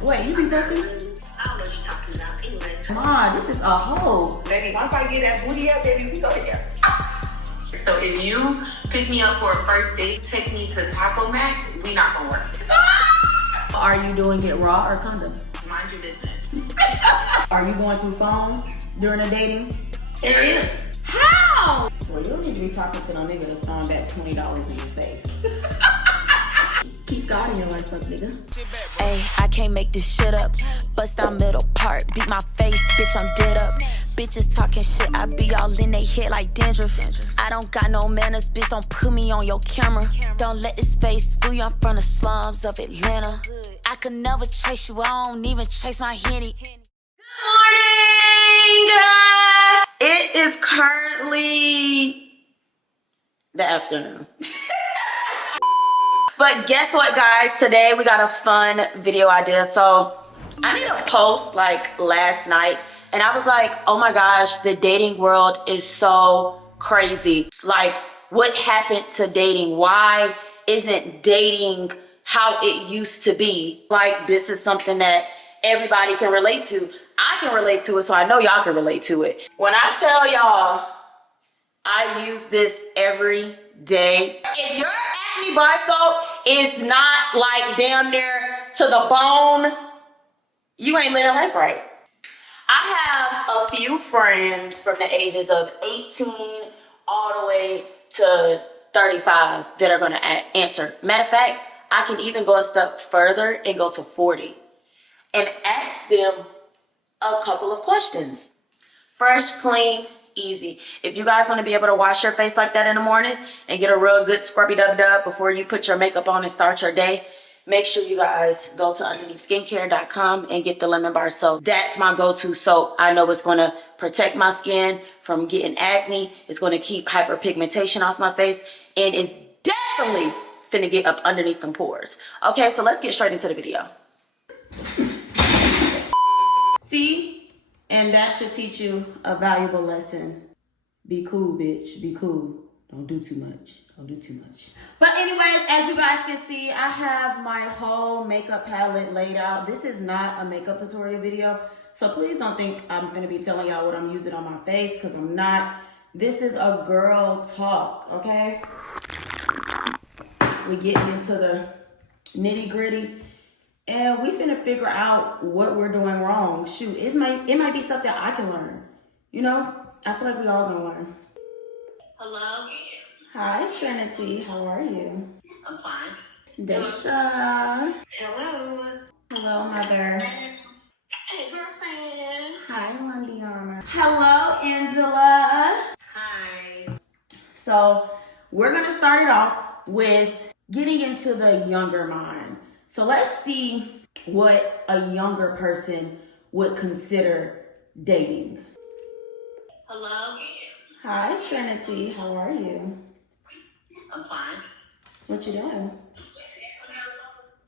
Wait, you be fucking? I don't know what you're talking about. Anyway. Ma, this is a hoe. Baby, once I get that booty up, baby, we go together. So if you pick me up for a first date, take me to Taco Mac, we not gonna work. Are you doing it raw or condom? Mind your business. Are you going through phones during the dating? Yeah. How? Well, you don't need to be talking to no nigga that's throwing back $20 in your face. Keep God in your life up, nigga. Ayy, I can't make this shit up. Bust out middle part, beat my face, bitch, I'm dead up. Bitches talking shit, I be all in they head like dandruff. I don't got no manners, bitch, don't put me on your camera. Don't let this face fool you, I'm from the slums of Atlanta. I could never chase you, I don't even chase my Henny. Good morning! It is currently the afternoon. But guess what, guys? Today we got a fun video idea. So I made a post like last night and I was like, oh my gosh, the dating world is so crazy. Like, what happened to dating? Why isn't dating how it used to be? Like, this is something that everybody can relate to. I can relate to it, so I know y'all can relate to it. When I tell y'all, I use this every day. If your acne bar soap is not like damn near to the bone, you ain't living life right. I have a few friends from the ages of 18 all the way to 35 that are gonna answer. Matter of fact, I can even go a step further and go to 40 and ask them a couple of questions. Fresh, clean, easy. If you guys want to be able to wash your face like that in the morning and get a real good scrubby dub before you put your makeup on and start your day, make sure you guys go to underneathskincare.com and get the lemon bar soap. That's my go-to soap. I know it's going to protect my skin from getting acne. It's going to keep hyperpigmentation off my face, and it's definitely finna get up underneath them pores. Okay, so let's get straight into the video. See? And that should teach you a valuable lesson. Be cool, bitch. Be cool. Don't do too much. Don't do too much. But anyways, as you guys can see, I have my whole makeup palette laid out. This is not a makeup tutorial video, so please don't think I'm gonna be telling y'all what I'm using on my face, because I'm not. This is a girl talk, okay? We getting into the nitty gritty. And we finna figure out what we're doing wrong. Shoot, it might be stuff that I can learn. You know, I feel like we all gonna learn. Hello? Hi, Trinity. How are you? I'm fine. Desha. Hello? Hello, mother. Hey, girlfriend. Hi, Londiana. Hello, Angela. Hi. So we're gonna start it off with getting into the younger mind. So let's see what a younger person would consider dating. Hello? Hi, Trinity. How are you? I'm fine. What you doing?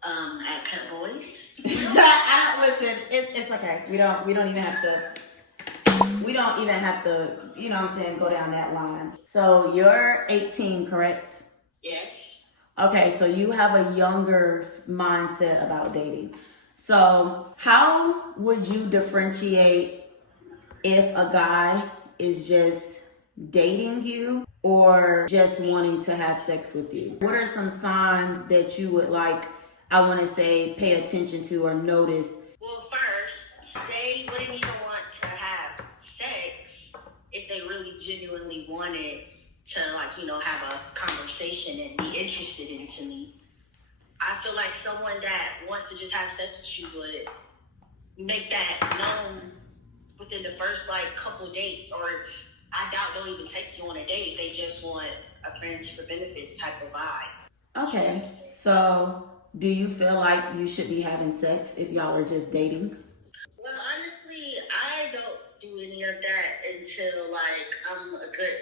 At Pet Boys. I don't listen. It's okay. We don't even have to. You know what I'm saying? Go down that line. So you're 18, correct? Yes. Okay, so you have a younger mindset about dating. So how would you differentiate if a guy is just dating you or just wanting to have sex with you? What are some signs that you would I want to say, pay attention to or notice? Well, first, they wouldn't even want to have sex if they really genuinely wanted to, have a conversation and be interested into me. I feel like someone that wants to just have sex with you would make that known within the first, couple dates, or I doubt they'll even take you on a date if they just want a friends for benefits type of vibe. Okay, so do you feel like you should be having sex if y'all are just dating? Well, honestly, I don't do any of that until, I'm a good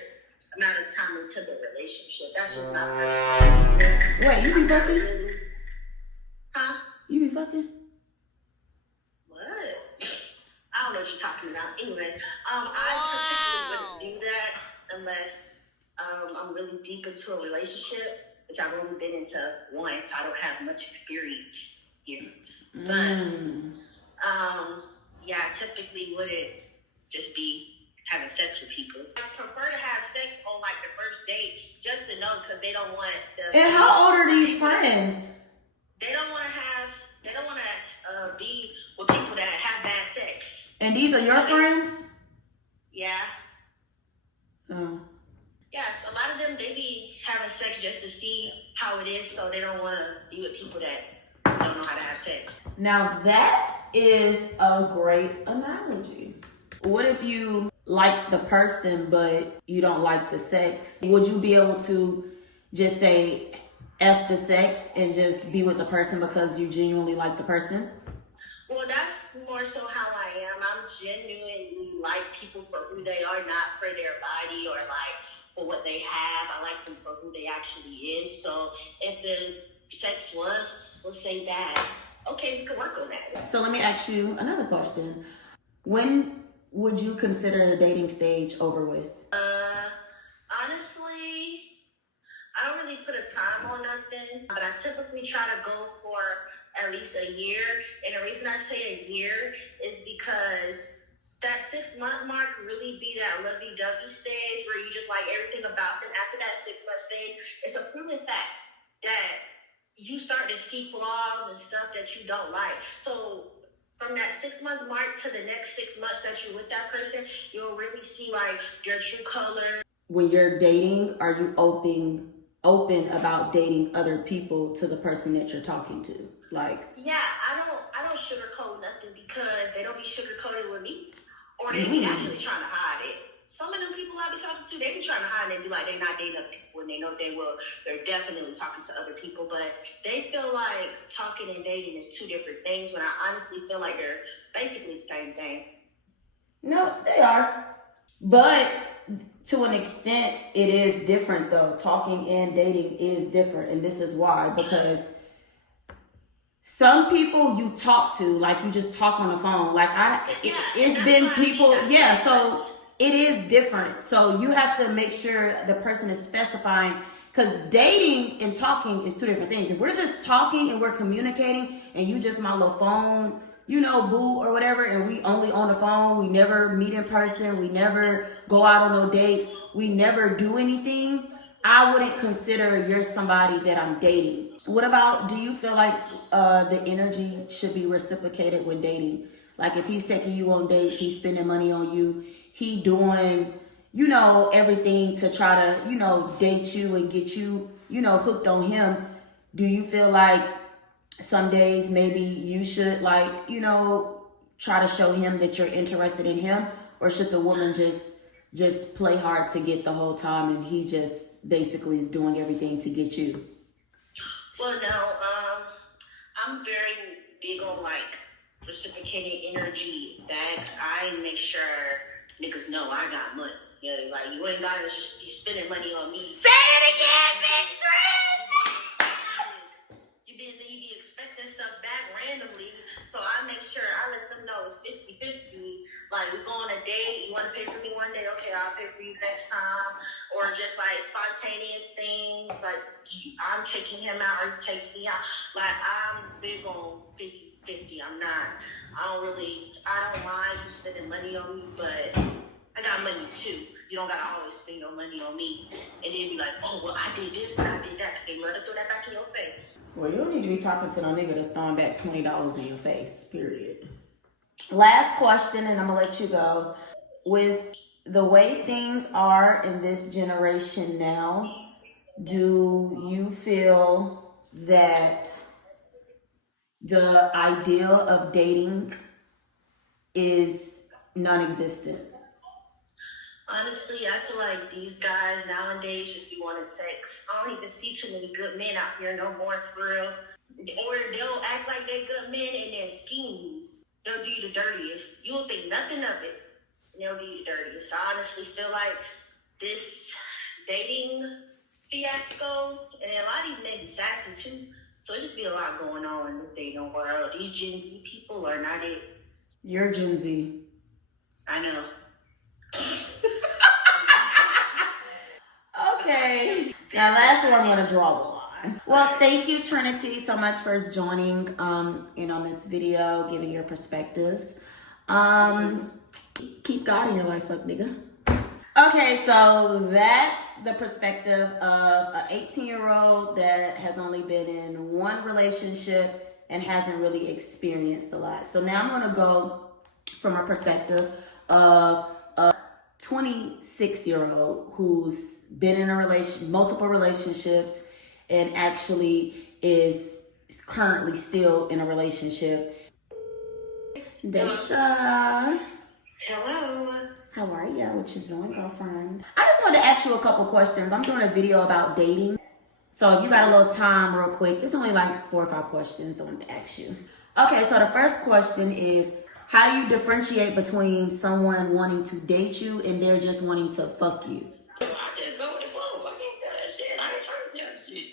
amount of time into the relationship. That's just not personal. Wait, you be fucking? Huh? You be fucking? What? I don't know what you're talking about. Anyway, I particularly wouldn't do that unless I'm really deep into a relationship, which I've only been into once. I don't have much experience here. Mm. Yeah, I typically wouldn't just be having sex with people. I prefer to have sex on like the first date just to know, because they don't want the. And how old are these friends? They don't want to be with people that have bad sex. And these are your friends? Yeah. Oh. Yes, a lot of them, they be having sex just to see how it is, so they don't want to be with people that don't know how to have sex. Now that is a great analogy. What if you like the person but you don't like the sex? Would you be able to just say F the sex and just be with the person because you genuinely like the person? Well, that's more so how I am. I'm genuinely like people for who they are, not for their body or like for what they have. I like them for who they actually is. So if the sex was, let's say, bad, okay, we could work on that. So let me ask you another question. When would you consider the dating stage over with? Honestly, I don't really put a time on nothing, but I typically try to go for at least a year. And the reason I say a year is because that 6 month mark really be that lovey-dovey stage where you just like everything about them. After that 6 month stage, it's a proven fact that you start to see flaws and stuff that you don't like. So from that 6 month mark to the next 6 months that you're with that person, you'll really see like their true color. When you're dating, are you open about dating other people to the person that you're talking to? Like, yeah, I don't sugarcoat nothing, because they don't be sugarcoated with me, or they be actually trying to hide it. Some of them people I be talking to, they be trying to hide it and be like they're not dating other people, and they know they're definitely talking to other people, but they feel like talking and dating is two different things, when I honestly feel like they're basically the same thing. no, they are. But to an extent, it is different though. Talking and dating is different. And this is why, because some people you talk to, like you just talk on the phone. Like it's been people, yeah, so it is different. So you have to make sure the person is specifying, because dating and talking is two different things. If we're just talking and we're communicating and you just my little phone, you know, boo or whatever, and we only on the phone, we never meet in person, we never go out on no dates, we never do anything, I wouldn't consider you're somebody that I'm dating. What about, do you feel like the energy should be reciprocated when dating? Like if he's taking you on dates, he's spending money on you, he doing, you know, everything to try to, you know, date you and get you, you know, hooked on him. Do you feel like some days maybe you should, like, you know, try to show him that you're interested in him? Or should the woman just play hard to get the whole time and he just basically is doing everything to get you? Well, no, I'm very big on like reciprocating energy back. I make sure niggas know I got money. You know, like you ain't gotta just be spending money on me. Say it again, Beatrice! You be expecting stuff back randomly, so I make sure I let them know it's 50-50. Like we go on a date, you want to pay for me one day, okay, I'll pay for you next time. Or just like spontaneous things, like I'm taking him out or he takes me out. Like I'm big on 50-50. I don't mind you spending money on me, but I got money too. You don't gotta always spend your money on me and then be like, oh, well, I did this and I did that. They let her throw that back in your face. Well, you don't need to be talking to no nigga that's throwing back $20 in your face, period. Last question, and I'm gonna let you go. With the way things are in this generation now, do you feel that the idea of dating is non-existent? Honestly, I feel like these guys nowadays just be wanting sex. I don't even see too many good men out here no more, for real. Or they'll act like they're good men and they're scheming you. They'll do you the dirtiest. You don't think nothing of it. They'll do you the dirtiest. I honestly feel like this dating fiasco, and a lot of these men be sassy too. So it just be a lot going on in this dating world. These Gen Z people are not it. You're Gen Z. I know. Okay. Now that's where I'm gonna draw the line. mind. Well, thank you, Trinity, so much for joining in on this video, giving your perspectives. Keep God in your life, fuck nigga. Okay, so that's the perspective of an 18-year-old that has only been in one relationship and hasn't really experienced a lot. So now I'm gonna go from a perspective of a 26-year-old who's been in multiple relationships and actually is currently still in a relationship. Desha. Hello. How are you? What you doing, girlfriend? I just wanted to ask you a couple questions. I'm doing a video about dating. So if you got a little time real quick, it's only like 4 or 5 questions I wanted to ask you. Okay, so the first question is, how do you differentiate between someone wanting to date you and they're just wanting to fuck you? I just go with the flow. I can't tell that shit. I ain't trying to tell that shit.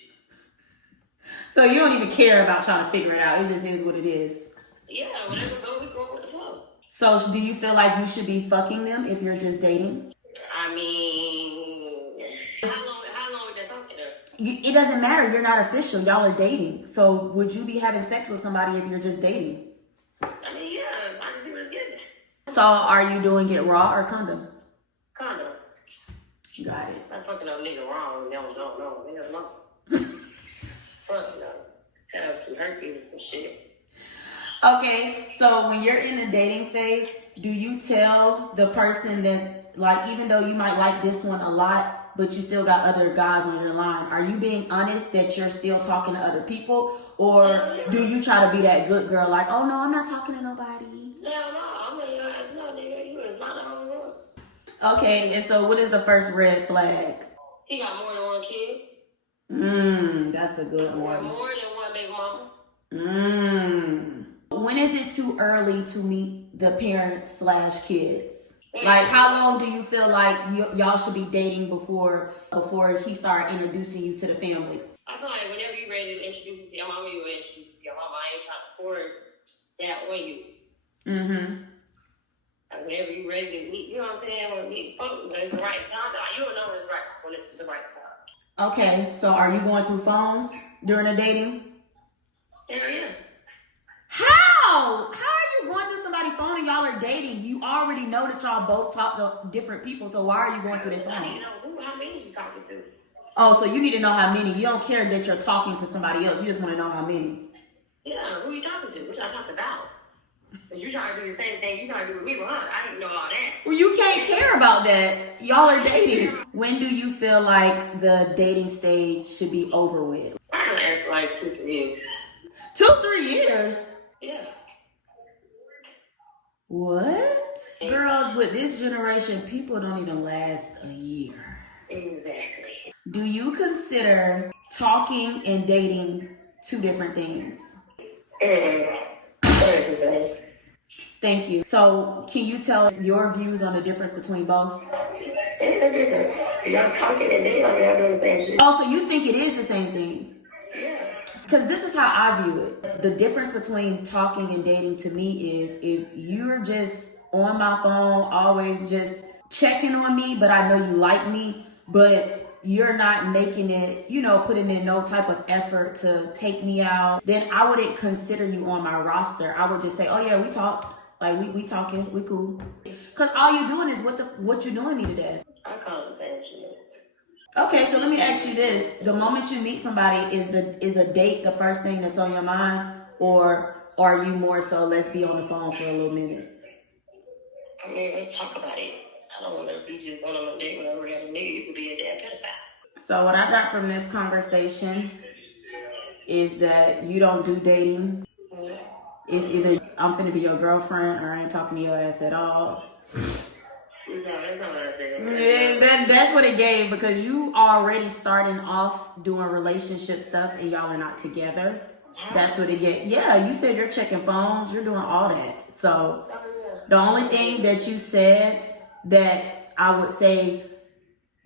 So you don't even care about trying to figure it out. It just is what it is. Yeah, whenever we go with the flow. So do you feel like you should be fucking them if you're just dating? I mean, how long we been talking to her? It doesn't matter. You're not official. Y'all are dating. So would you be having sex with somebody if you're just dating? I mean, yeah, I can see what it's getting. So are you doing it raw or condom? Condom. Got it. I'm fucking no nigga wrong. No. Fuck no. Have some herpes and some shit. Okay, so when you're in the dating phase, do you tell the person that, like, even though you might like this one a lot, but you still got other guys on your line, are you being honest that you're still talking to other people? Or do you try to be that good girl, like, oh no, I'm not talking to nobody? Hell no, I'm letting your ass know, nigga. You is not the only one. Okay, and so what is the first red flag? He got more than one kid. That's a good Or one. more than one baby mama. When is it too early to meet the parents/kids? Like, how long do you feel like y'all should be dating before he start introducing you to the family? I feel like whenever you're ready to introduce me to your mama, you will introduce me to your mama. I ain't trying to force that on you. Like whenever you're ready to meet, you know what I'm saying? When meet folks, when it's the right time, like, you don't know when it's right, when it's the right time. Okay, so are you going through phones during the dating? Hell yeah. How? How are you going through somebody's phone and y'all are dating? You already know that y'all both talk to different people, so why are you going through their I phone? need to know how many you talking to. Oh, so you need to know how many. You don't care that you're talking to somebody else. You just want to know how many. Yeah, who you talking to? What y'all talking about? Because you trying to do the same thing you trying to do with me with her. I didn't know all that. Well, you can't care about that. Y'all are dating. When do you feel like the dating stage should be over with? I don't act like 2-3 years. 2-3 years? Yeah. What? Girl, with this generation, people don't even last a year. Exactly. Do you consider talking and dating 2 different things? Thank you. So, can you tell your views on the difference between both? Y'all talking and dating, y'all doing the same shit. Oh, so you think it is the same thing? Yeah. Because this is how I view it. The difference between talking and dating to me is if you're just on my phone, always just checking on me, but I know you like me, but you're not making it, putting in no type of effort to take me out, then I wouldn't consider you on my roster. I would just say, oh yeah, we talked. Like, we talking, we cool. Because all you're doing is what you doing me today. I call it the same shit. Okay, so let me ask you this. The moment you meet somebody, is a date the first thing that's on your mind? Or are you more so, let's be on the phone for a little minute? I mean, let's talk about it. I don't want to be just going on a date with a random nigga. You could be a damn pedophile. So what I got from this conversation is that you don't do dating. It's either I'm finna be your girlfriend or I ain't talking to your ass at all. No, that's not what I said. Yeah, that's what it gave, because you already starting off doing relationship stuff and y'all are not together. That's what it gave. Yeah, you said you're checking phones, you're doing all that. So the only thing that you said that I would say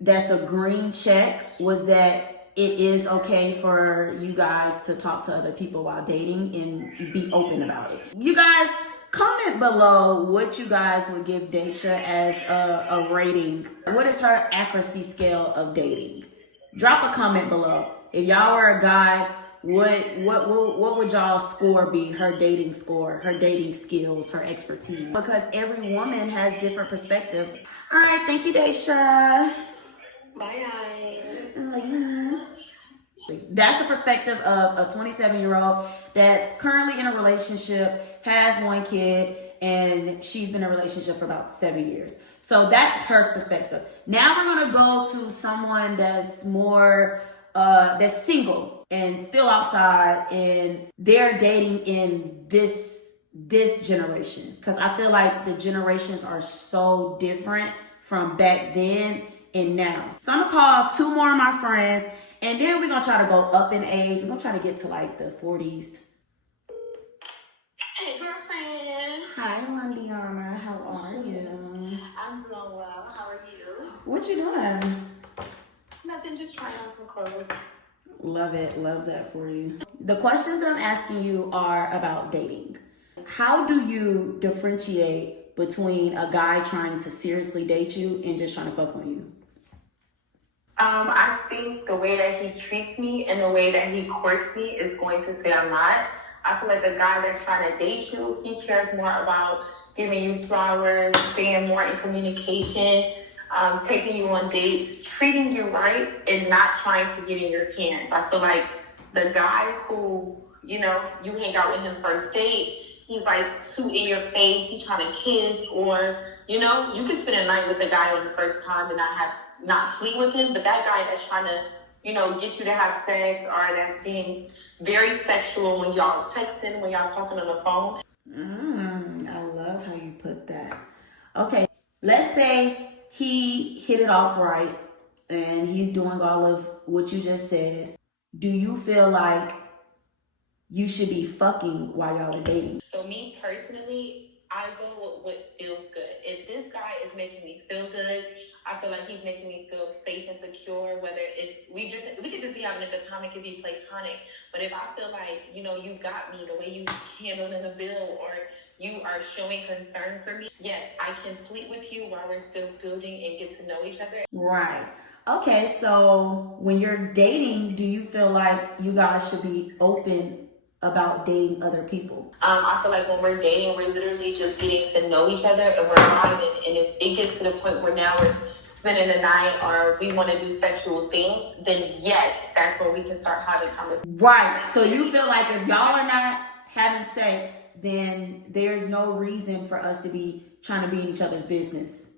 that's a green check was that it is okay for you guys to talk to other people while dating and be open about it. You guys, comment below what you guys would give Daisha as a rating. What is her accuracy scale of dating? Drop a comment below. if y'all were a guy, what would y'all score be? Her dating score, her dating skills, her expertise? Because every woman has different perspectives. All right, thank you, Daisha. Bye. That's the perspective of a 27-year-old that's currently in a relationship, has one kid, and she's been in a relationship for about 7 years. So that's her perspective. Now we're gonna go to someone that's more, that's single and still outside, and they're dating in this generation. Because I feel like the generations are so different from back then and now. So I'm gonna call 2 more of my friends, and then we're gonna try to go up in age. We're gonna try to get to like the 40s. Hey, girlfriend. Hi, Londiana. How are you? I'm doing well. How are you? What you doing? Nothing, just trying on some clothes. Love it. Love that for you. The questions that I'm asking you are about dating. How do you differentiate between a guy trying to seriously date you and just trying to fuck on you? I think the way that he treats me and the way that he courts me is going to say a lot. I feel like the guy that's trying to date you, he cares more about giving you flowers, staying more in communication, taking you on dates, treating you right, and not trying to get in your pants. I feel like the guy who, you hang out with him first date, he's like too in your face, he's trying to kiss, or, you can spend a night with the guy on the first time and not sleep with him, but that guy that's trying to, get you to have sex, or that's being very sexual when y'all texting, when y'all talking on the phone. I love how you put that. Okay, let's say he hit it off right and he's doing all of what you just said. Do you feel like you should be fucking while y'all are dating? So me personally, I go with what feels good. If this guy is making me feel good, I feel like he's making me feel safe and secure, whether it's, we could just be having a good time, it could be platonic. But if I feel like, you got me, the way you handling the bill, or you are showing concern for me, yes, I can sleep with you while we're still building and get to know each other. Right. Okay, so when you're dating, do you feel like you guys should be open about dating other people? I feel like when we're dating, we're literally just getting to know each other and we're vibing. And if it gets to the point where now we're spending the night or we want to do sexual things, then yes, that's when we can start having conversations. Right. So you feel like if y'all are not having sex, then there's no reason for us to be trying to be in each other's business.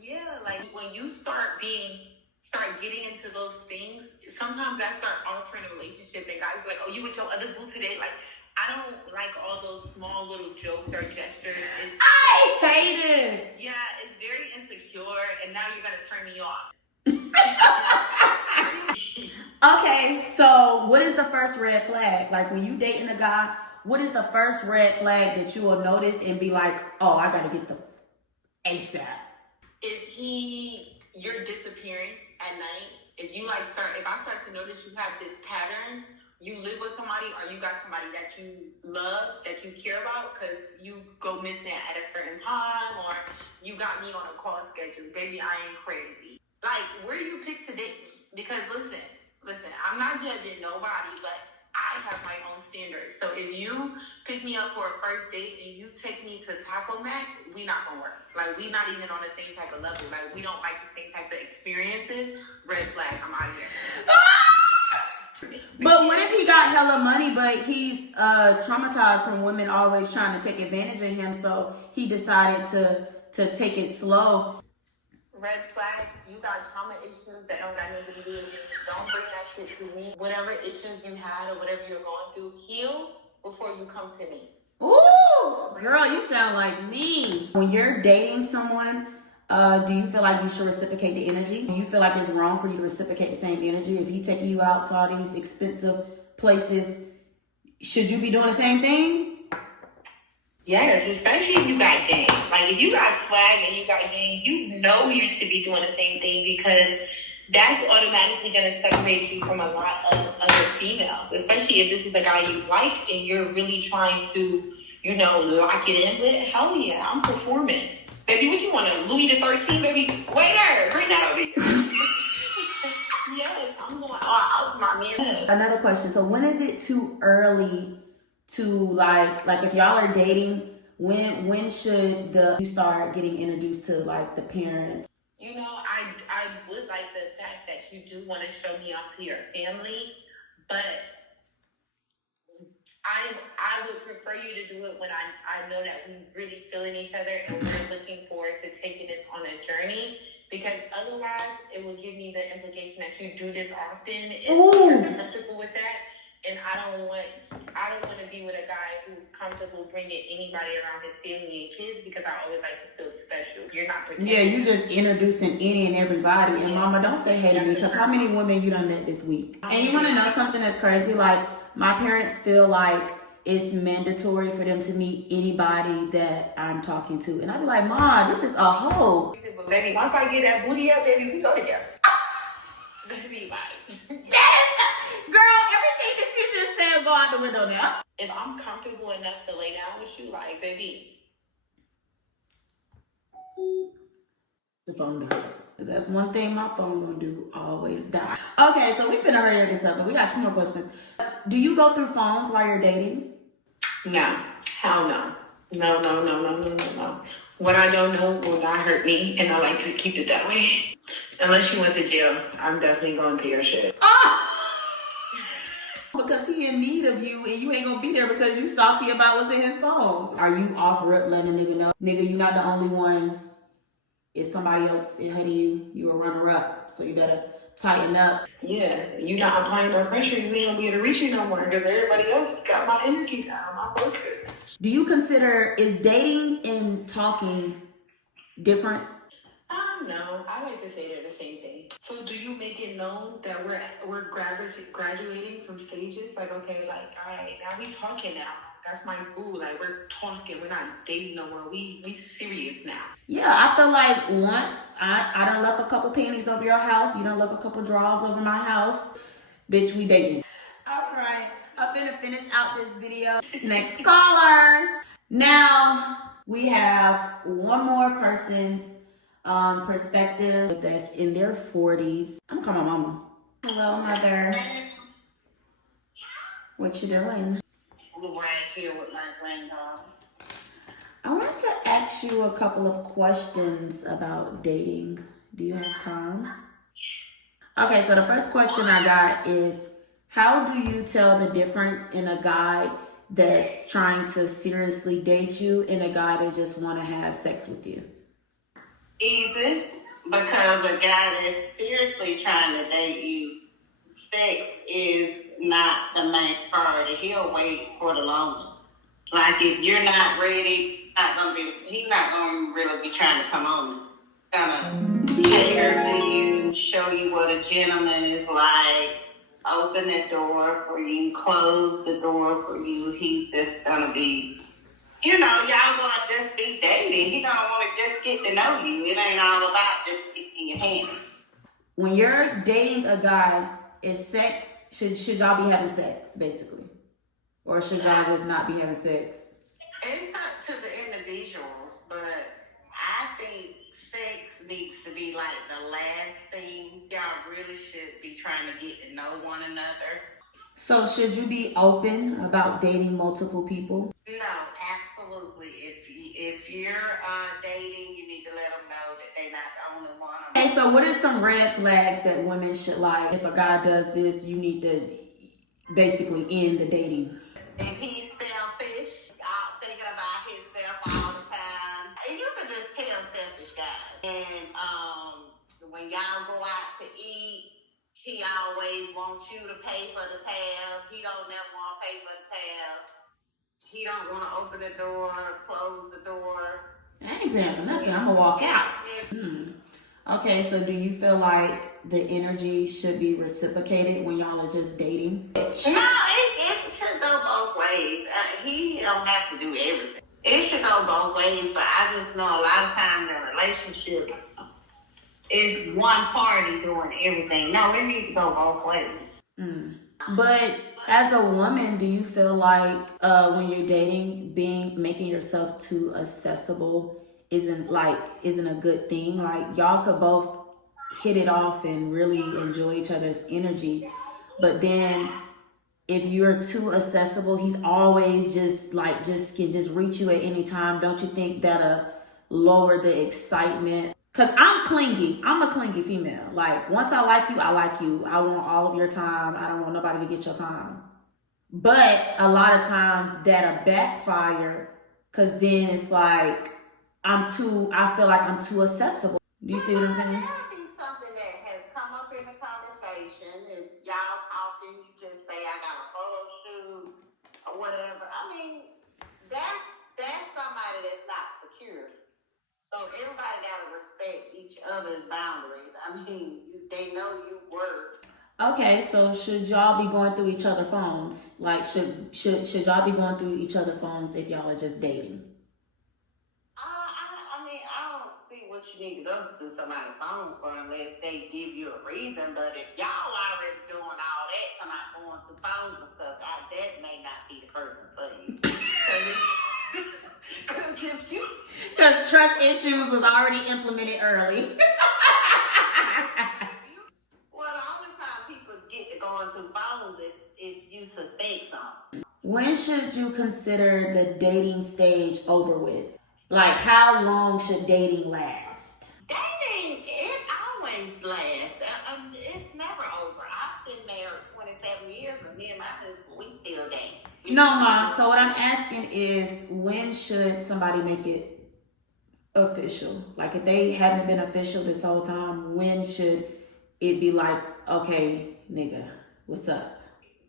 Yeah, like when you start getting into those things, sometimes that start altering a relationship, and guys be like, oh, you with your other boo today? Like, I don't like all those small little jokes or gestures. I hate it. Yeah, it's very insecure, and now you're gonna turn me off. Okay, so what is the first red flag? Like when you dating a guy, what is the first red flag that you will notice and be like, oh, I gotta get the ASAP? If you're disappearing at night, if I start to notice you have this pattern, you live with somebody or you got somebody that you love, that you care about, because you go missing at a certain time, or you got me on a call schedule. Baby, I ain't crazy. Like, where do you pick to date me? Because listen, I'm not judging nobody, but I have my own standards. So if you pick me up for a first date and you take me to Taco Mac, we not gonna work. Like, we not even on the same type of level. Like, we don't like the same type of experiences. Red flag, I'm out of here. But what if he got hella money, but he's traumatized from women always trying to take advantage of him, so he decided to take it slow? Red flag, you got trauma issues that don't got nothing to do with me. Don't bring that shit to me. Whatever issues you had or whatever you're going through, heal before you come to me. Ooh, girl, you sound like me. When you're dating someone, do you feel like you should reciprocate the energy? Do you feel like it's wrong for you to reciprocate the same energy? If he taking you out to all these expensive places, should you be doing the same thing? Yes, especially if you got game. Like, if you got swag and you got game, you should be doing the same thing, because that's automatically going to separate you from a lot of other females, especially if this is the guy you like and you're really trying to, lock it in with. Hell yeah, I'm performing. Baby, what you want, a Louis the 13th, baby? Waiter, bring that over here. Yes, I'm going all out for my man. Another question. So when is it too early to like if y'all are dating, when should you start getting introduced to like the parents? You know, I would like the fact that you do want to show me off to your family, but I would prefer you to do it when I know that we really feeling each other and we're looking forward to taking this on a journey. Because otherwise, it will give me the implication that you do this often and you're comfortable with that. And I don't want to be with a guy who's comfortable bringing anybody around his family and kids, because I always like to feel special. You're not pretending. Yeah, you just introducing any and everybody. And mama, don't say hey to me, because how many women you done met this week? And you want to know something that's crazy? Like, my parents feel like it's mandatory for them to meet anybody that I'm talking to. And I'd be like, Ma, this is a hoe. But baby, once I get that booty up, baby, we go together. Baby, like, Yes! Girl, everything that you just said go out the window now. if I'm comfortable enough to lay down with you, like, baby. The phone died. That's one thing my phone gonna do, always die. Okay, so we finna hurry this up, but we got 2 more questions. Do you go through phones while you're dating? No. Hell no. No. What I don't know will not hurt me, and I like to keep it that way. Unless you went to jail, I'm definitely going to your shit. Oh! Because he in need of you, and you ain't gonna be there because you salty about what's in his phone. Are you off rip letting a nigga know? Nigga, you not the only one. It's somebody else ahead of you. You a runner up, so you better tighten up. Yeah, you not applying no pressure, you ain't gonna be able to reach me no more, because everybody else got my energy now, my focus. Do you consider, is dating and talking different? No, I like to say they're the same thing. So do you make it known that we're graduating from stages? Like, okay, like, all right, now we talking now. That's my boo. Like, we're talking. We're not dating no more. We serious now. Yeah, I feel like once I done left a couple panties over your house, you done left a couple drawers over my house, bitch, we dating. All right, I'm finna finish out this video. Next caller. Now we have one more person's perspective that's in their 40s. I'm gonna call my mama. Hello, mother. What you doing? I'm right here with my granddaughter. I wanted to ask you a couple of questions about dating. Do you have time? Okay, so the first question I got is, how do you tell the difference in a guy that's trying to seriously date you and a guy that just want to have sex with you? Easy, because a guy that's seriously trying to date you, sex is not the main priority. He'll wait for the longest. Like, if you're not ready, he's not gonna really be trying to come on. Gonna cater to you, show you what a gentleman is like, open the door for you, close the door for you. He's just gonna be, y'all gonna just be dating. He gonna want to just get to know you. It ain't all about just sticking your hand. When you're dating a guy, is sex, should y'all be having sex, basically? Or should y'all just not be having sex? It's up to the individuals, but I think sex needs to be like the last thing. Y'all really should be trying to get to know one another. So should you be open about dating multiple people? No, absolutely. If you're dating, you need to let them know that they're not the only one. Okay, so what are some red flags that women should like? If a guy does this, you need to basically end the dating. If he's selfish, out thinking about himself all the time. And you can just tell selfish guys. And when y'all go out to eat, he always wants you to pay for the tab. He don't never want to pay for the tab. He don't want to open the door, close the door. I ain't paying for nothing. I'm gonna walk out. Okay, so do you feel like the energy should be reciprocated when y'all are just dating? No, it should go both ways. He don't have to do everything. It should go both ways, but I just know a lot of times in a relationship, it's one party doing everything. No, it needs to go both ways. But as a woman, do you feel like when you're dating, making yourself too accessible isn't a good thing? Like, y'all could both hit it off and really enjoy each other's energy. But then if you're too accessible, he's always just can just reach you at any time. Don't you think that'll lower the excitement? Cause I'm clingy. I'm a clingy female. Like once I like you, I like you. I want all of your time. I don't want nobody to get your time. But a lot of times that'll backfire. Cause then it's like I feel like I'm too accessible. Do you see what I'm saying? That'll be something that has come up in the conversation. If y'all talking, you just say I got a photo shoot or whatever. I mean, that's somebody that's not secure. So everybody gotta respect each other's boundaries. I mean, they know you work. Okay, so should y'all be going through each other's phones? Like, should y'all be going through each other's phones if y'all are just dating? I mean, I don't see what you need to go through somebody's phones for unless they give you a reason. But if y'all already doing all that, come out going through phones and stuff, that may not be the person for you. Because trust issues was already implemented early. Well, the only time people get to going through phones is if you suspect something. When should you consider the dating stage over with? Like, how long should dating last? Dating, it always lasts. It's never over. I've been married 27 years, and me and my husband, we still date. No, Ma. So what I'm asking is, when should somebody make it official? Like, if they haven't been official this whole time, when should it be like, okay, nigga, what's up?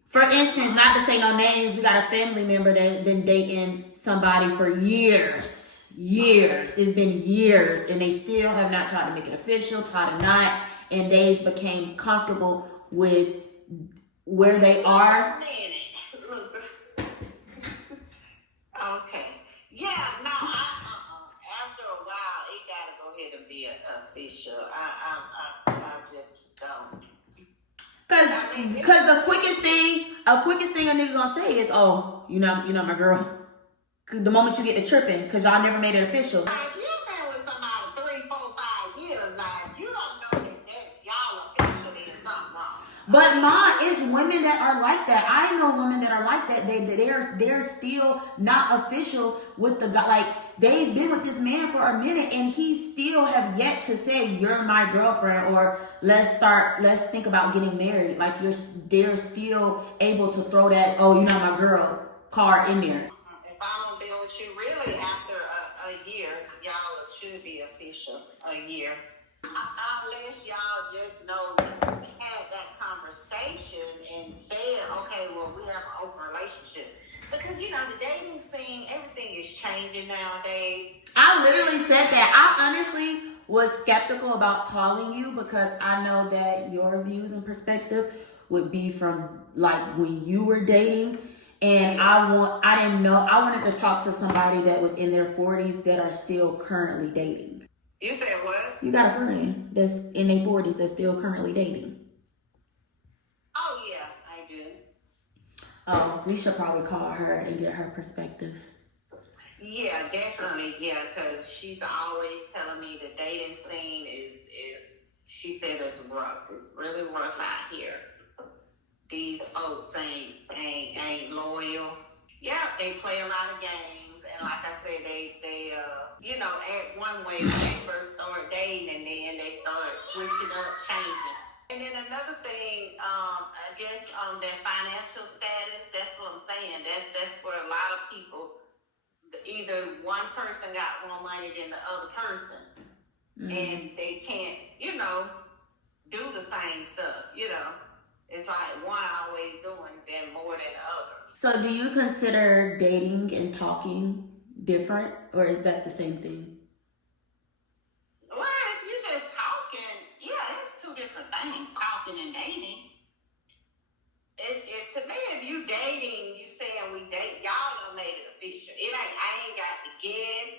For instance, not to say no names, we got a family member that's been dating somebody for years. It's been years, and they still have not tried to make it official, tied a knot, and they became comfortable with where they are. Okay. Yeah, no, after a while, it gotta go ahead and be official. I just don't. Cause the quickest thing a nigga gonna say is, oh, you know my girl. The moment you get to tripping, cause y'all never made it official. Now, if you've been with somebody 3, 4, 5 years now, if you don't know that y'all official, there's something wrong. But Ma, it's women that are like that. I know women that are like that. They're still not official with the guy. Like, they've been with this man for a minute, and he still have yet to say, you're my girlfriend, or let's think about getting married. Like, they're still able to throw that, oh, you're not my girl card in there. If I don't deal with you, really, after a year, y'all should be official. A year. Unless y'all just know, had that conversation and said, okay, well, we have an open relationship. Because, the dating scene, everything is changing nowadays. I literally said that. I honestly was skeptical about calling you because I know that your views and perspective would be from, like, when you were dating. And I wanted to talk to somebody that was in their 40s that are still currently dating. You said what? You got a friend that's in their 40s that's still currently dating. Oh, yeah, I do. Oh, we should probably call her and get her perspective. Yeah, definitely, yeah, because she's always telling me the dating scene is she said it's rough. It's really rough out here. These folks ain't loyal. Yeah, they play a lot of games, and like I said, they act one way when they first started dating, and then they start switching up, changing. And then another thing, I guess their financial status. That's what I'm saying. That's where a lot of people, either one person got more money than the other person, and they can't, do the same stuff. It's like one always doing them more than the other. So do you consider dating and talking different, or is that the same thing? Well, if you're just talking, yeah, that's two different things, talking and dating. To me, if you dating, you saying we date, y'all done made it official. I ain't got to guess,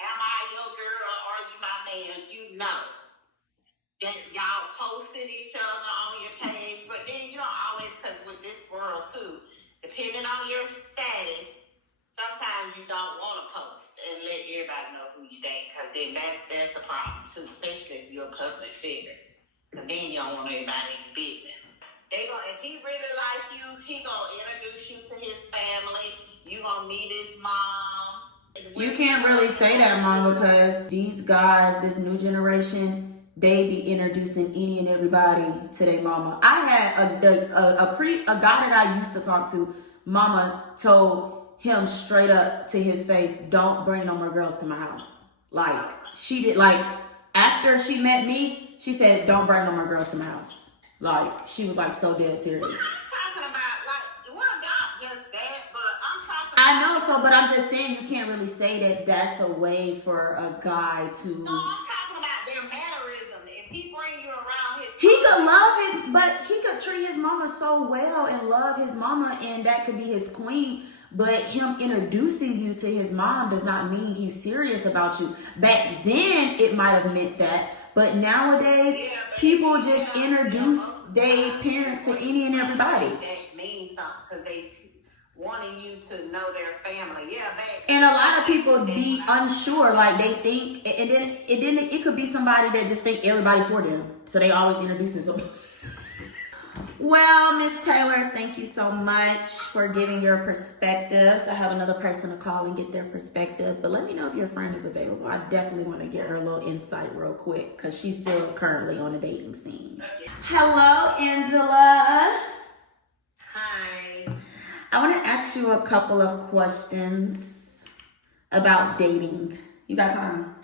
am I your girl or are you my man? You know. That y'all posted each other on your page, but then you don't always, because with this world too, depending on your status, sometimes you don't want to post and let everybody know who you date, because then that's a problem too, especially if you're a public figure. Cause then you don't want everybody's business. If he really like you, he gonna introduce you to his family. You gonna meet his mom. You can't really say that, Mom, because these guys, this new generation, they be introducing any and everybody to their mama. I had a guy that I used to talk to. Mama told him straight up to his face, "Don't bring no more girls to my house." Like she did. Like after she met me, she said, "Don't bring no more girls to my house." Like she was like so dead serious. I'm talking about like, well, not just that, but I'm talking. I know, so, but I'm just saying you can't really say that that's a way for a guy to. No, I'm talking about their mannerism. If he bring you around his, He could love his, but he could treat his mama so well and love his mama, and that could be his queen. But him introducing you to his mom does not mean he's serious about you. Back then, it might have meant that. But nowadays, people just introduce their parents to any and everybody. That means something because they wanting you to know their family. Yeah, and a lot of people be unsure, like they think, and then it could be somebody that just think everybody for them, so they always introducing somebody. Well, Miss Taylor, thank you so much for giving your perspectives. I have another person to call and get their perspective, but let me know if your friend is available. I definitely want to get her a little insight real quick because she's still currently on the dating scene. Hello, Angela. Hi. I want to ask you a couple of questions about dating. You got time?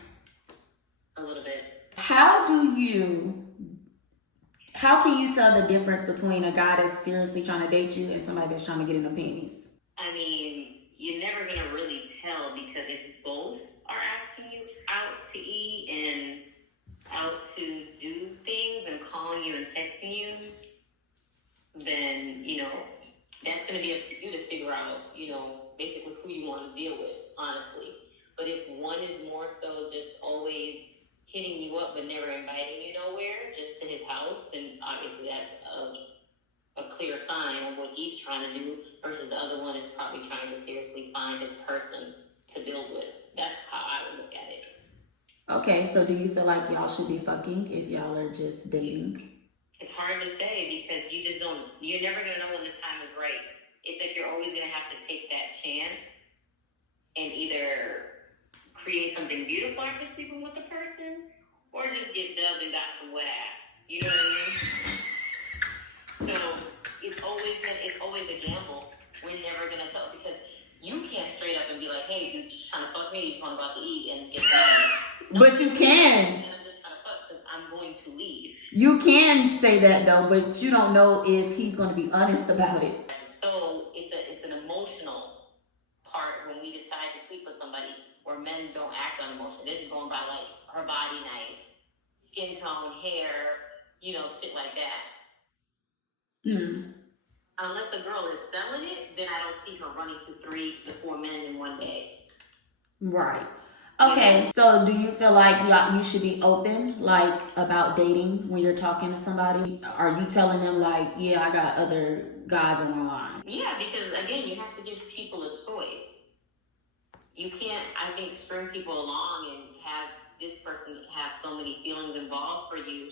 A little bit. How can you tell the difference between a guy that's seriously trying to date you and somebody that's trying to get in the panties? I mean, you're never going to really tell because if both are asking you out to eat and out to do things and calling you and texting you, then, that's going to be up to you to figure out, basically who you want to deal with, honestly. But if one is more so just always hitting you up but never inviting you nowhere, just to his house, then obviously that's a clear sign of what he's trying to do versus the other one is probably trying to seriously find his person to build with. That's how I would look at it. Okay, so do you feel like y'all should be fucking if y'all are just dating? It's hard to say because you're never going to know when the time is right. It's like you're always going to have to take that chance and either create something beautiful after sleeping with the person or just get dubbed and got some wet ass. You know what I mean? So it's always a gamble. We're never going to tell because you can't straight up and be like, hey, dude, you just trying to fuck me, you just want to go out to eat and get done. But you can. And I'm just trying to fuck because I'm going to leave. You can say that though, but you don't know if he's going to be honest about it. So it's an emotional part when we decide to sleep with somebody where men don't act on emotion. They're just going by like her body nice, skin tone, hair, shit like that. Unless a girl is selling it, then I don't see her running to 3 to 4 men in one day. Right. Okay, so do you feel like you should be open, like, about dating when you're talking to somebody? Are you telling them, like, yeah, I got other guys on my line? Yeah, because, again, you have to give people a choice. You can't, I think, string people along and have this person have so many feelings involved for you,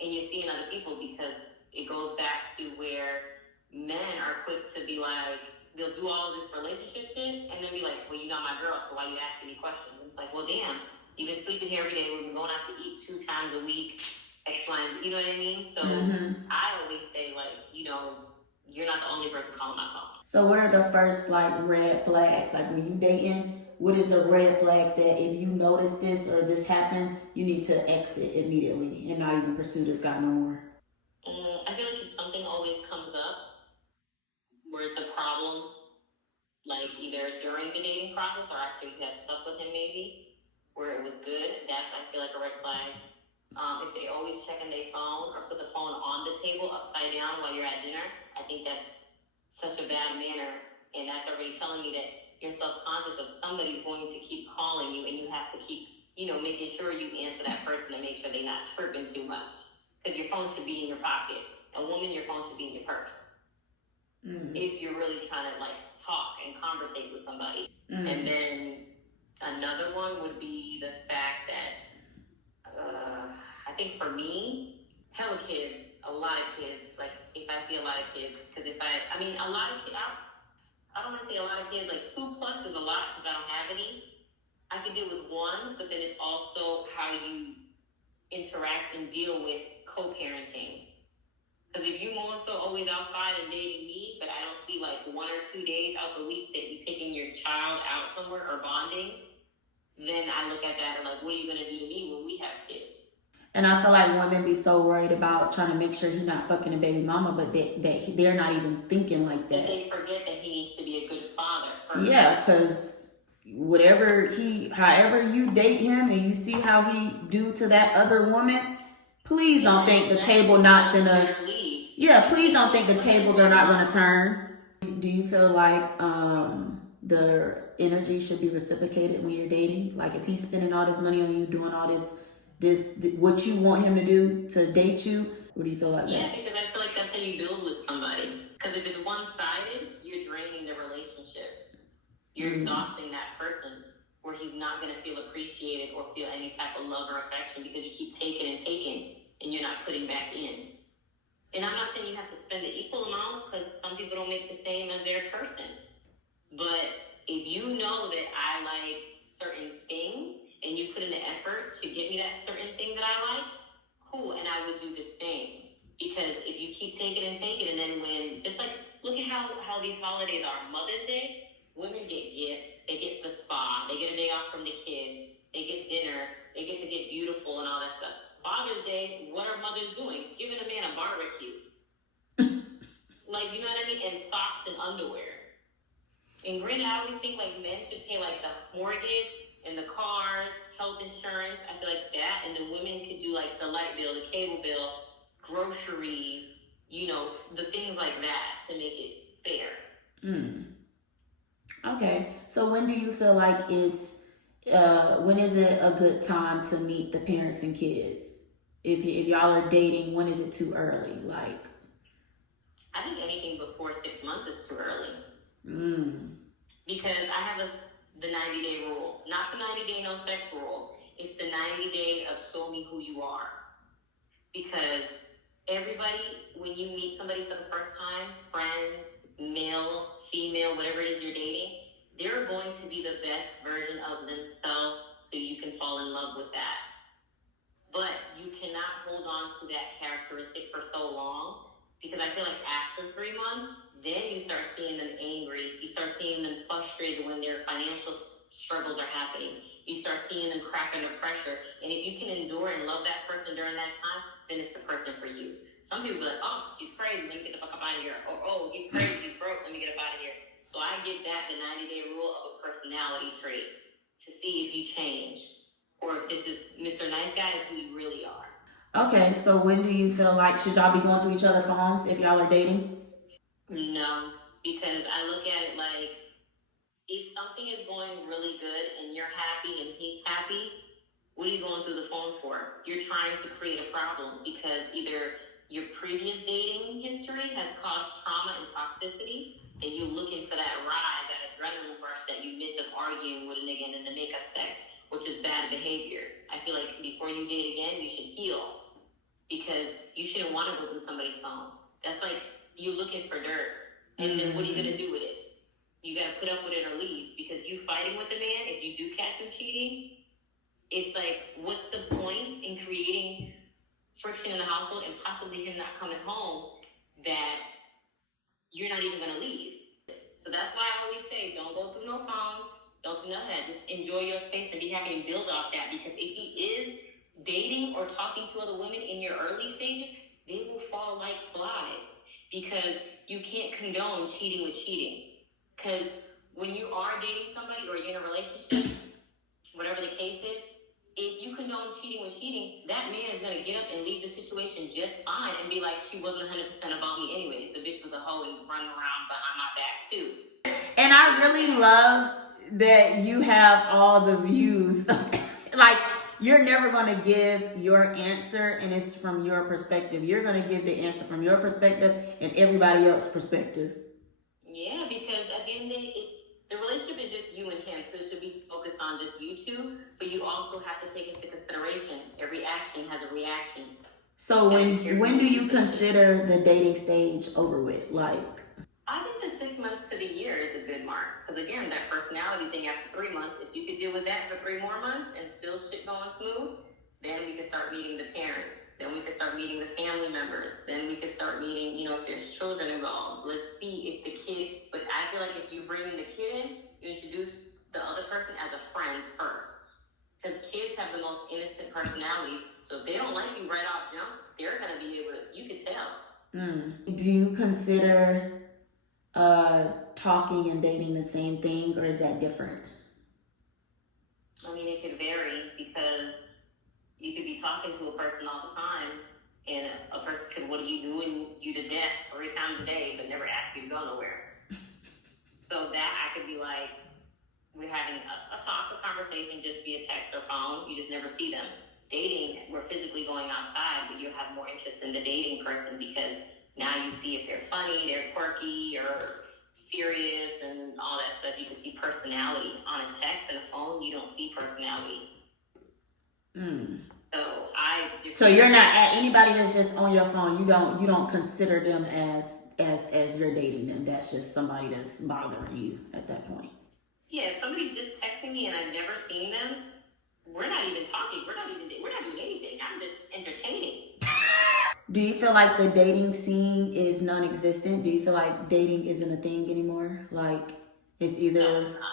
and you're seeing other people because it goes back to where men are quick to be like, they'll do all of this relationship shit and then be like, well, you're not my girl, so why you asking me questions? It's like, well, damn, you've been sleeping here every day. We've been going out to eat 2 times a week, X, Y, and Z, you know what I mean? So I always say, like, you're not the only person calling my phone. So what are the first, like, red flags? Like, when you dating, what is the red flags that if you notice this or this happened, you need to exit immediately and not even pursue this guy no more? I feel like if something always comes up where it's a problem, like either during the dating process or after you have slept with him maybe, where it was good, that's, I feel like, a red flag. If they always checking their phone or put the phone on the table upside down while you're at dinner, I think that's such a bad manner, and that's already telling me that you're self-conscious of somebody's going to keep calling you, and you have to keep, making sure you answer that person and make sure they're not tripping too much. Because your phone should be in your pocket. A woman, your phone should be in your purse. If you're really trying to, like, talk and conversate with somebody. And then another one would be the fact that, I think for me, hella kids, a lot of kids. Like, if I see a lot of kids, because I mean, a lot of kids, I don't want to say a lot of kids, like 2+ is a lot because I don't have any. I could deal with one, but then it's also how you interact and deal with co-parenting. Because if you more so always outside and dating me, but I don't see like 1 or 2 days out the week that you're taking your child out somewhere or bonding, then I look at that and like, what are you going to do to me when we have kids? And I feel like women be so worried about trying to make sure he's not fucking a baby mama, but they're not even thinking like that. That they forget that he needs to be a good father first. Yeah, because however you date him and you see how he do to that other woman, please don't think the table not finna. Yeah, please don't think the tables are not gonna turn. Do you feel like the energy should be reciprocated when you're dating? Like if he's spending all this money on you, doing all this what you want him to do to date you, what do you feel like Yeah, that? because I feel like that's how you build with somebody. Because if it's one-sided, you're draining the relationship. You're exhausting that person where he's not going to feel appreciated or feel any type of love or affection because you keep taking and you're not putting back in. And I'm not saying you have to spend the equal amount because some people don't make the same as their person. But if you know that I like certain things and you put in the effort to get me that certain thing that I like, cool, and I would do the same. Because if you keep taking and then when, just like, look at how these holidays are. Mother's Day, women get gifts, they get the spa, they get a day off from the kids, they get dinner, they get to get beautiful and all that stuff. Father's Day, what are mothers doing? Giving a man a barbecue. Like, you know what I mean? And socks and underwear. And granted, I always think like men should pay like the mortgage and the cars, health insurance. I feel like that, and the women could do like the light bill, the cable bill, groceries, you know, the things like that to make it fair. Okay, so when do you feel like when is it a good time to meet the parents and kids? If y'all are dating, when is it too early? Like, I think anything before 6 months is too early. Because I have the 90-day rule. Not the 90-day no sex rule. It's the 90-day of show me who you are. Because everybody, when you meet somebody for the first time, friends, male, female, whatever it is you're dating, they're going to be the best version of themselves so you can fall in love with that. But you cannot hold on to that characteristic for so long, because I feel like after 3 months, then you start seeing them angry. You start seeing them frustrated when their financial struggles are happening. You start seeing them crack under pressure. And if you can endure and love that person during that time, then it's the person for you. Some people be like, oh, she's crazy, let me get the fuck up out of here. Or, oh, he's crazy, he's broke, let me get up out of here. So I give that the 90-day rule of a personality trait to see if you change. Or if this is Mr. Nice Guy is who you really are. okay, so when do you feel like, should y'all be going through each other's phones if y'all are dating? No, because I look at it like, if something is going really good and you're happy and he's happy, what are you going through the phone for? You're trying to create a problem because either your previous dating history has caused trauma and toxicity, and you're looking for that rise, that adrenaline rush that you miss of arguing with a nigga and then the makeup sex, which is bad behavior. I feel like before you date again, you should heal, because you shouldn't want to go through somebody's phone. That's like you looking for dirt, and then what are you gonna do with it? You gotta put up with it or leave, because you fighting with a man, if you do catch him cheating, it's like, what's the point in creating friction in the household and possibly him not coming home that you're not even gonna leave? So that's why I always say, don't go through no phones, don't do none of that. Just enjoy your space and be happy and build off that, because if he is dating or talking to other women in your early stages, they will fall like flies, because you can't condone cheating with cheating. Because when you are dating somebody or you're in a relationship, whatever the case is, if you condone cheating with cheating, that man is going to get up and leave the situation just fine and be like, she wasn't 100% about me anyways. The bitch was a hoe and running around behind my back too. And I really love that you have all the views. Like, you're never going to give your answer and it's from your perspective. You're going to give the answer from your perspective and everybody else's perspective. Yeah, because at the end of the day, the relationship is just you and him, so it should be focused on just you two, but you also have to take into consideration every action has a reaction. So when do you consider the dating stage over with? Like, I think the 6 months to the year is a good mark. Because again, that personality thing after 3 months, if you could deal with that for 3 more months and still shit going smooth, then we could start meeting the parents. Then we could start meeting the family members. Then we could start meeting, you know, if there's children involved. Let's see if the kid, but I feel like if you bring in the kid in, you introduce the other person as a friend first. Because kids have the most innocent personalities. So if they don't like you right off jump, they're going to be able to, you could tell. do you consider talking and dating the same thing, or is that different? I mean, it could vary because you could be talking to a person all the time, and a person could, what are you doing you to death 3 times a day, but never ask you to go nowhere. So that I could be like, we're having a talk, a conversation, just via text or phone. You just never see them. Dating, we're physically going outside, but you have more interest in the dating person because now you see if they're funny, they're quirky, or serious, and all that stuff. You can see personality. On a text and a phone, you don't see personality. So you're not at anybody that's just on your phone. You don't consider them as you're dating them. That's just somebody that's bothering you at that point. Yeah, if somebody's just texting me and I've never seen them, we're not even talking. We're not doing anything. I'm just entertaining. Do you feel like the dating scene is non-existent? Do you feel like dating isn't a thing anymore? Like it's either... No, it's not.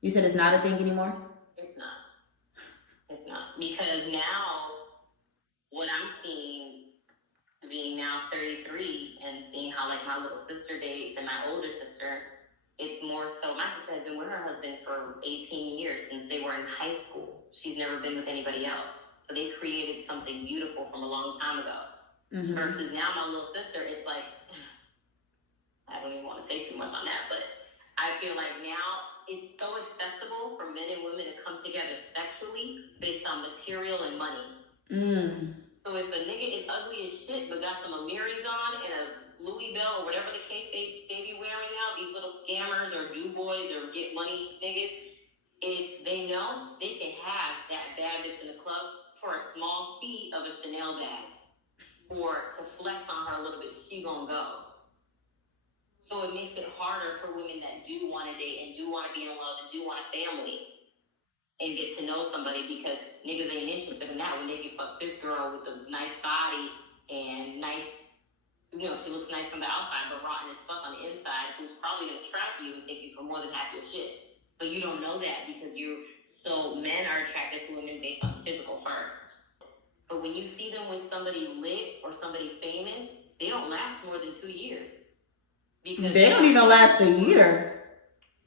You said it's not a thing anymore? It's not. It's not. Because now, what I'm seeing, being now 33 and seeing how like my little sister dates and my older sister, it's more so, my sister has been with her husband for 18 years since they were in high school. She's never been with anybody else. So they created something beautiful from a long time ago. Mm-hmm. Versus now my little sister, it's like, I don't even want to say too much on that, but I feel like now it's so accessible for men and women to come together sexually based on material and money. So if a nigga is ugly as shit but got some Amiris on and a Louis Bell or whatever the case they be wearing now, these little scammers or do boys or get money niggas, if they know they can have that bad bitch in the club for a small fee of a Chanel bag or to flex on her a little bit, she gonna go. So it makes it harder for women that do want to date and do want to be in love and do want a family and get to know somebody, because niggas ain't interested in that when they can fuck this girl with a nice body and nice, you know, she looks nice from the outside but rotten as fuck on the inside, who's probably gonna trap you and take you for more than half your shit. But you don't know that because men are attracted to women based on physical first. But when you see them with somebody lit or somebody famous, they don't last more than 2 years. Because they don't even last a year.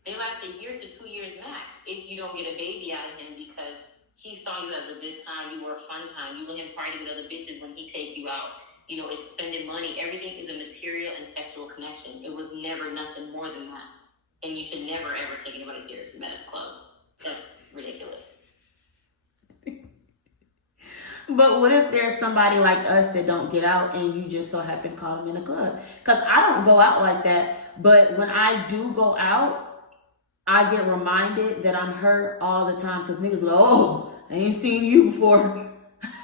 They last a year to 2 years max if you don't get a baby out of him, because he saw you as a good time, you were a fun time, you let him party with other bitches when he take you out. You know, it's spending money. Everything is a material and sexual connection. It was never nothing more than that. And you should never, ever take anybody seriously at a club. That's ridiculous. But what if there's somebody like us that don't get out and you just so happen to call them in a club? Because I don't go out like that. But when I do go out, I get reminded that I'm hurt all the time. Because niggas be like, oh, I ain't seen you before.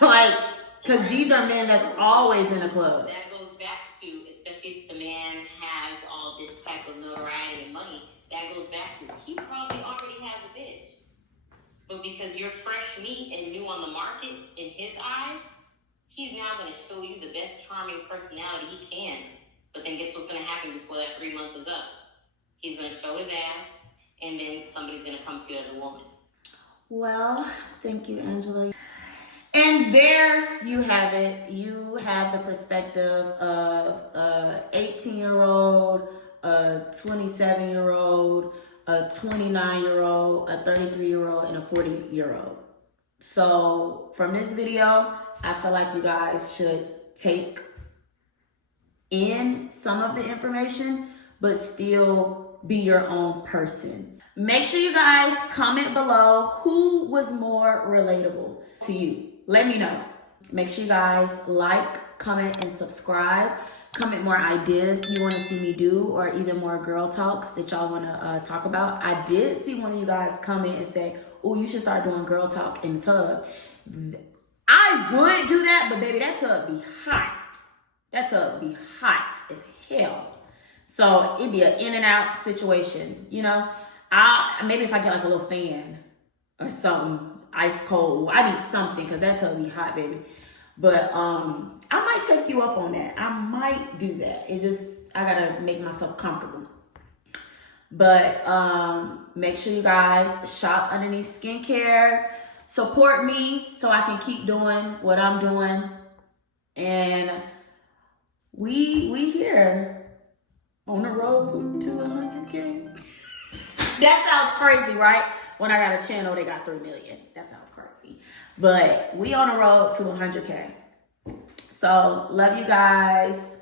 Like, because these are men that's always in a club. That goes back to, especially if the man has all this type of notoriety and money, that goes back to, he probably already has a bitch. But because you're fresh meat and new on the market in his eyes, he's now going to show you the best charming personality he can. But then guess what's going to happen before that 3 months is up? He's going to show his ass, and then somebody's going to come to you as a woman. Well, thank you, Angela. And there you have it. You have the perspective of a 18-year-old, a 27-year-old, a 29-year-old, a 33-year-old, and a 40-year-old. So from this video, I feel like you guys should take in some of the information, but still be your own person. Make sure you guys comment below who was more relatable to you. Let me know. Make sure you guys like, comment, and subscribe. Comment more ideas you want to see me do, or even more girl talks that y'all want to talk about. I did see one of you guys comment and say, oh, you should start doing girl talk in the tub. I would do that, but baby, that tub be hot. That tub be hot as hell. So it'd be an in and out situation, you know. Maybe if I get like a little fan or something, ice cold. I need something because that tub be hot, baby. But I might take you up on that. I might do that. It just, I gotta make myself comfortable. But make sure you guys shop Underneath Skincare. Support me so I can keep doing what I'm doing. And we here on the road to 100K. That sounds crazy, right? When I got a channel, they got 3 million. That sounds crazy. But we on the road to 100K. So love you guys.